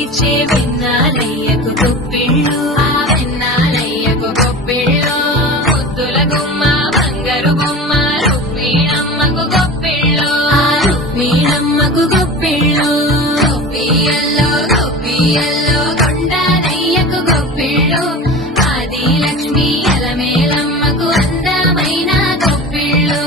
తీర్చే వెన్నాలయ్యకు గొప్పిళ్ళు, ఆ వెన్నాలయ్యకు గొప్పిళ్ళు. ముద్దుల గుమ్మ బంగారు బొమ్మ రుక్మిణమ్మకు గొప్పిళ్ళు, ఆ రుక్మిణమ్మకు గొప్పిళ్ళు. గొప్పియల్లో గొప్పియల్లో కొండానయ్యకు గొప్పిళ్ళు, ఆది లక్ష్మి అలమేలమ్మకు అందమైన గొప్పిళ్ళు.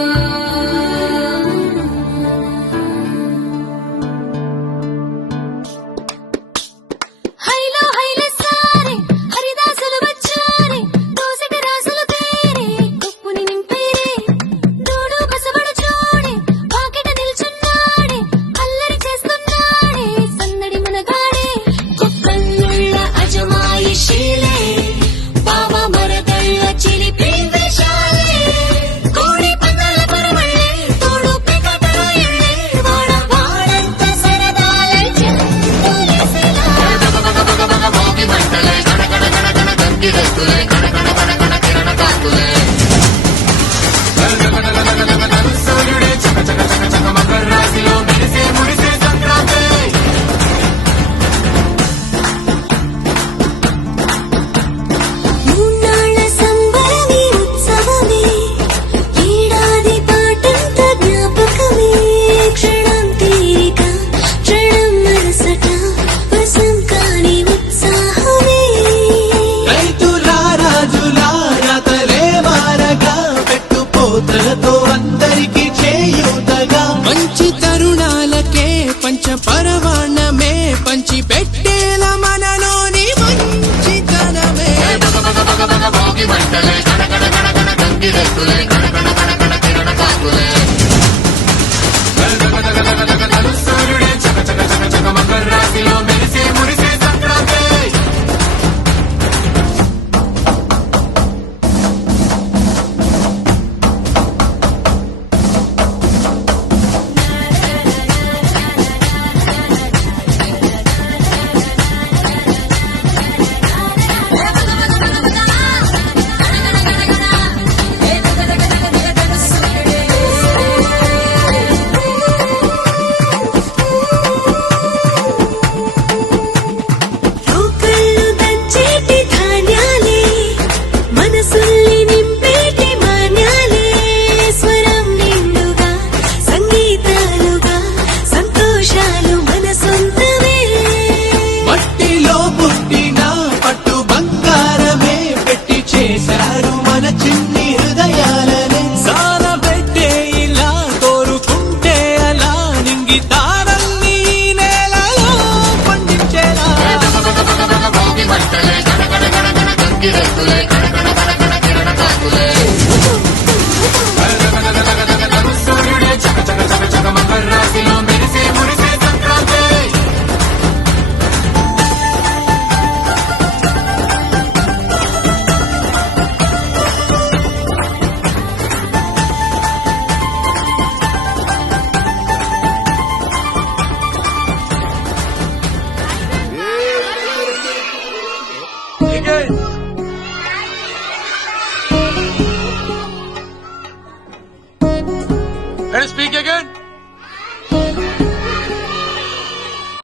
హైలో హైలే సారే హరిదాసులు వచ్చారే, దోసటి రాసులు తేరే కొప్పుని నింపేరే. దూడు బసవడు చూడే వాకిట నిల్చున్నాడే, అల్లరి చేస్తున్నాడే సందడి మనగాడే. కొప్పన్నుళ్ళ అజమాయిషీలే బావ మరదళ్ళ చిలిపి వేషాలే. కోడి పందాల పరమళ్ళే తోడు పెకటరాయళ్ళే, వాడ వాడంత సరదాలే చెందులేసేలా. మోగి మంటలే కణకణ కణకణ గంగి దస్తులే కణకణ కణకణ కిరణ కాంతులే. సూర్యుడే చక చక చక చక మకర రాశిలో మెరిసే మురిసే సంక్రాంతి. మూన్నాళ్ళ సంబరమే ఉత్సవమే, ఏడాది పాటంత జ్ఞాపకమే. క్షణం తీరిక క్షణం మరసట వసం కాని ఉత్సాహమే. రైతులా రాజులా రాతలే మారగా, పెట్టుపోతలతో అందరికి చేయూతగా. మంచి తరుణాలకే పంచ పరవాణమే, పంచి పెట్టేల మనలోని మంచితనమే. మోగి మంటలే కణకణ కణకణ గంగి దస్తులే కణకణ కణకణ కిరణ కాంతులే.